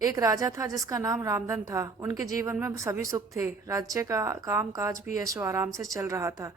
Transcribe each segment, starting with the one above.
एक राजा था जिसका नाम रामधन था। उनके जीवन में सभी सुख थे। राज्य का काम काज भी ऐशो आराम से चल रहा था।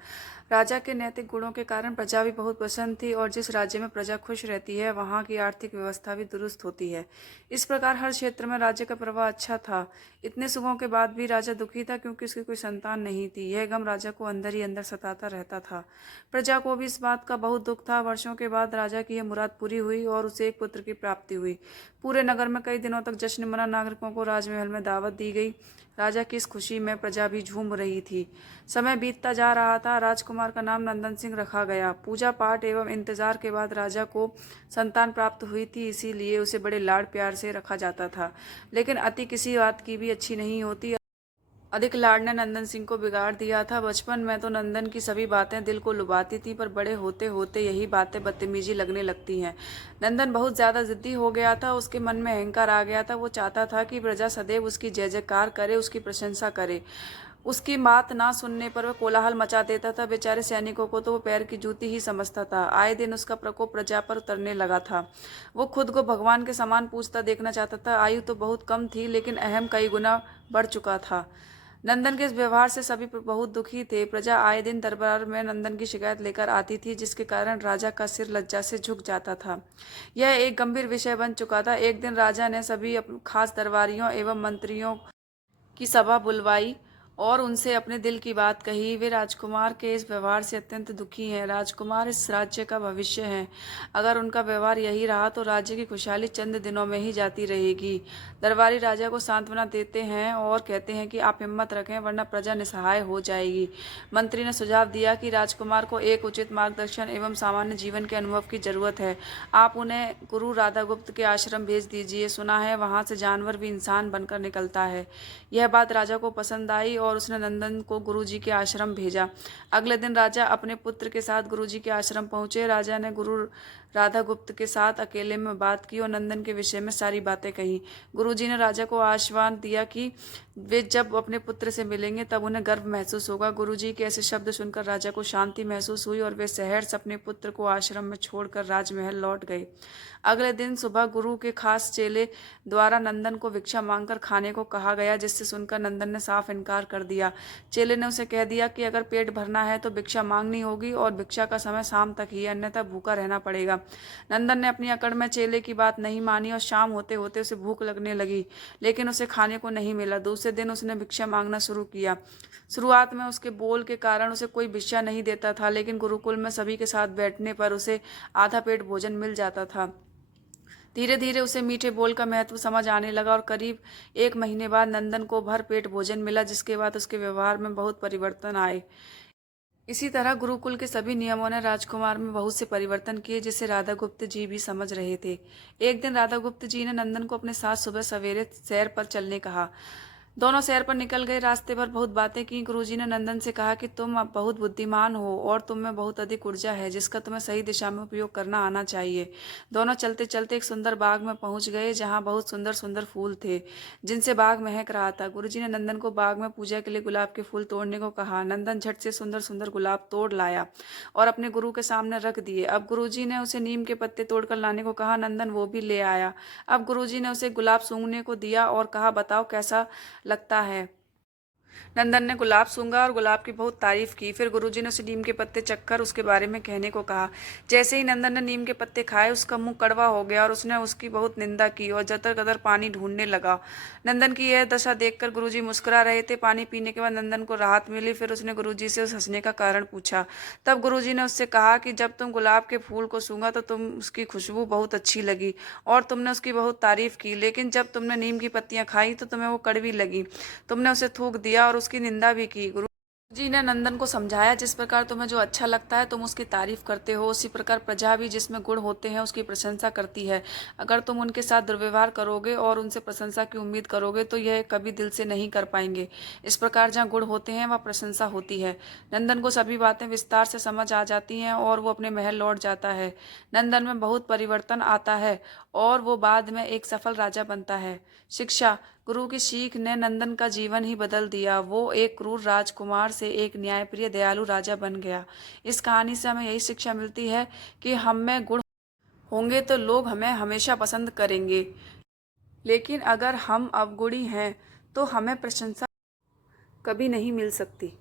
राजा के नैतिक गुणों के कारण प्रजा भी बहुत प्रसन्न थी और जिस राज्य में प्रजा खुश रहती है वहाँ की आर्थिक व्यवस्था भी दुरुस्त होती है। इस प्रकार हर क्षेत्र में राज्य का प्रवाह अच्छा था। इतने सुखों के बाद भी राजा दुखी था क्योंकि उसकी कोई संतान नहीं थी। यह गम राजा को अंदर ही अंदर सताता रहता था। प्रजा को भी इस बात का बहुत दुख था। वर्षों के बाद राजा की यह मुराद पूरी हुई और उसे एक पुत्र की प्राप्ति हुई। पूरे नगर में कई दिनों तक जश्न मना। नागरिकों को राजमहल में दावत दी गई। राजा की इस खुशी में प्रजा भी झूम रही थी। समय बीतता जा रहा था। राजकुमार का नाम नंदन सिंह रखा गया। पूजा पाठ एवं इंतजार के बाद राजा को संतान प्राप्त हुई थी, इसीलिए उसे बड़े लाड प्यार से रखा जाता था। लेकिन अति किसी बात की भी अच्छी नहीं होती। अधिक लाड ने नंदन सिंह को बिगाड़ दिया था। बचपन में तो नंदन की सभी बातें दिल को लुभाती थी, पर बड़े होते होते यही बातें बदतमीजी लगने लगती हैं। नंदन बहुत ज्यादा जिद्दी हो गया था। उसके मन में अहंकार आ गया था। वो चाहता था कि प्रजा सदैव उसकी जय जयकार करे, उसकी प्रशंसा करे। उसकी बात ना सुनने पर वह कोलाहल मचा देता था। बेचारे सैनिकों को तो वो पैर की जूती ही समझता था। आए दिन उसका प्रकोप प्रजा पर उतरने लगा था। वो खुद को भगवान के समान पूजता देखना चाहता था। आयु तो बहुत कम थी, लेकिन अहम कई गुना बढ़ चुका था। नंदन के इस व्यवहार से सभी बहुत दुखी थे। प्रजा आए दिन दरबार में नंदन की शिकायत लेकर आती थी, जिसके कारण राजा का सिर लज्जा से झुक जाता था। यह एक गंभीर विषय बन चुका था। एक दिन राजा ने सभी खास दरबारियों एवं मंत्रियों की सभा बुलवाई और उनसे अपने दिल की बात कही। वे राजकुमार के इस व्यवहार से अत्यंत दुखी हैं। राजकुमार इस राज्य का भविष्य हैं। अगर उनका व्यवहार यही रहा तो राज्य की खुशहाली चंद दिनों में ही जाती रहेगी। दरबारी राजा को सांत्वना देते हैं और कहते हैं कि आप हिम्मत रखें, वरना प्रजा निसहाय हो जाएगी। मंत्री ने सुझाव दिया कि राजकुमार को एक उचित मार्गदर्शन एवं सामान्य जीवन के अनुभव की जरूरत है। आप उन्हें गुरु राधागुप्त के आश्रम भेज दीजिए। सुना है वहां से जानवर भी इंसान बनकर निकलता है। यह बात राजा को पसंद आई और उसने नंदन को गुरुजी के आश्रम भेजा। अगले दिन राजा अपने पुत्र के साथ गुरुजी के आश्रम पहुंचे। राजा ने गुरु राधागुप्त के साथ अकेले में बात की और नंदन के विषय में सारी बातें कही। गुरुजी ने राजा को आश्वासन दिया कि वे जब अपने पुत्र से मिलेंगे तब उन्हें गर्व महसूस होगा। गुरुजी के ऐसे शब्द सुनकर राजा को शांति महसूस हुई और वे सहर्ष अपने पुत्र को आश्रम में छोड़कर राजमहल लौट गए। अगले दिन सुबह गुरु के खास चेले द्वारा नंदन को भिक्षा मांगकर खाने को कहा गया, जिससे सुनकर नंदन ने साफ इनकार कर दिया। चेले ने उसे कह दिया कि अगर पेट भरना है तो भिक्षा मांगनी होगी और भिक्षा का समय शाम तक ही है, अन्यथा भूखा रहना पड़ेगा। नंदन ने अपनी अकड़ में चेले की बात नहीं मानी और शाम होते होते उसे भूख लगने लगी, लेकिन उसे खाने को नहीं मिला। दूसरे दिन उसने भिक्षा मांगना शुरू किया। शुरुआत में उसके बोल के कारण उसे कोई भिक्षा नहीं देता था, लेकिन गुरुकुल में सभी के साथ बैठने पर उसे आधा पेट भोजन मिल जाता था। धीरे धीरे उसे मीठे बोल का महत्व समझ आने लगा और करीब एक महीने बाद नंदन को भर पेट भोजन मिला, जिसके बाद उसके व्यवहार में बहुत परिवर्तन आए। इसी तरह गुरुकुल के सभी नियमों ने राजकुमार में बहुत से परिवर्तन किए, जिसे राधा गुप्त जी भी समझ रहे थे। एक दिन राधा गुप्त जी ने नंदन को अपने साथ सुबह सवेरे सैर पर चलने कहा। दोनों सैर पर निकल गए। रास्ते भर बहुत बातें की। गुरुजी ने नंदन से कहा कि तुम अब बहुत बुद्धिमान हो और तुम में बहुत अधिक ऊर्जा है, जिसका तुम्हें सही दिशा में उपयोग करना आना चाहिए। दोनों चलते चलते एक सुंदर बाग में पहुंच गए, जहां बहुत सुंदर सुंदर फूल थे, जिनसे बाग महक रहा था। गुरुजी ने नंदन को बाग में पूजा के लिए गुलाब के फूल तोड़ने को कहा। नंदन झट से सुंदर सुंदर गुलाब तोड़ लाया और अपने गुरु के सामने रख दिए। अब गुरुजी ने उसे नीम के पत्ते तोड़कर लाने को कहा। नंदन वो भी ले आया। अब गुरुजी ने उसे गुलाब सूंघने को दिया और कहा, बताओ कैसा लगता है। नंदन ने गुलाब सूंघा और गुलाब की बहुत तारीफ की। फिर गुरुजी ने उसे नीम के पत्ते चखकर उसके बारे में कहने को कहा। जैसे ही नंदन ने नीम के पत्ते खाए, उसका मुंह कड़वा हो गया और उसने उसकी बहुत निंदा की और जतर कतर पानी ढूंढने लगा। नंदन की यह दशा देखकर गुरुजी मुस्कुरा रहे थे। पानी पीने के बाद नंदन को राहत मिली। फिर उसने गुरुजी से उस हंसने का कारण पूछा। तब गुरुजी ने उससे कहा कि जब तुम गुलाब के फूल को सूंघा तो तुम उसकी खुशबू बहुत अच्छी लगी और तुमने उसकी बहुत तारीफ की, लेकिन जब तुमने नीम की पत्तियां खाई तो तुम्हें वो कड़वी लगी। तुमने उसे थूक दिया और उसकी निंदा भी की। गुरु जी ने नंदन को समझाया, जिस प्रकार तुम्हें जो अच्छा लगता है तुम उसकी तारीफ करते हो, उसी प्रकार प्रजा भी जिसमें गुण होते हैं उसकी प्रशंसा करती है। अगर तुम उनके साथ दुर्व्यवहार करोगे और उनसे प्रशंसा की उम्मीद करोगे तो यह कभी दिल से नहीं कर पाएंगे। इस प्रकार जहाँ गुण होते हैं वहाँ प्रशंसा होती है। नंदन को सभी बातें विस्तार से समझ आ जाती हैं और वो अपने महल लौट जाता है। नंदन में बहुत परिवर्तन आता है और वो बाद में एक सफल राजा बनता है। शिक्षा। गुरु की सीख ने नंदन का जीवन ही बदल दिया। वो एक क्रूर राजकुमार से एक न्यायप्रिय दयालु राजा बन गया। इस कहानी से हमें यही शिक्षा मिलती है कि हम में गुण होंगे तो लोग हमें हमेशा पसंद करेंगे, लेकिन अगर हम अवगुणी हैं तो हमें प्रशंसा कभी नहीं मिल सकती।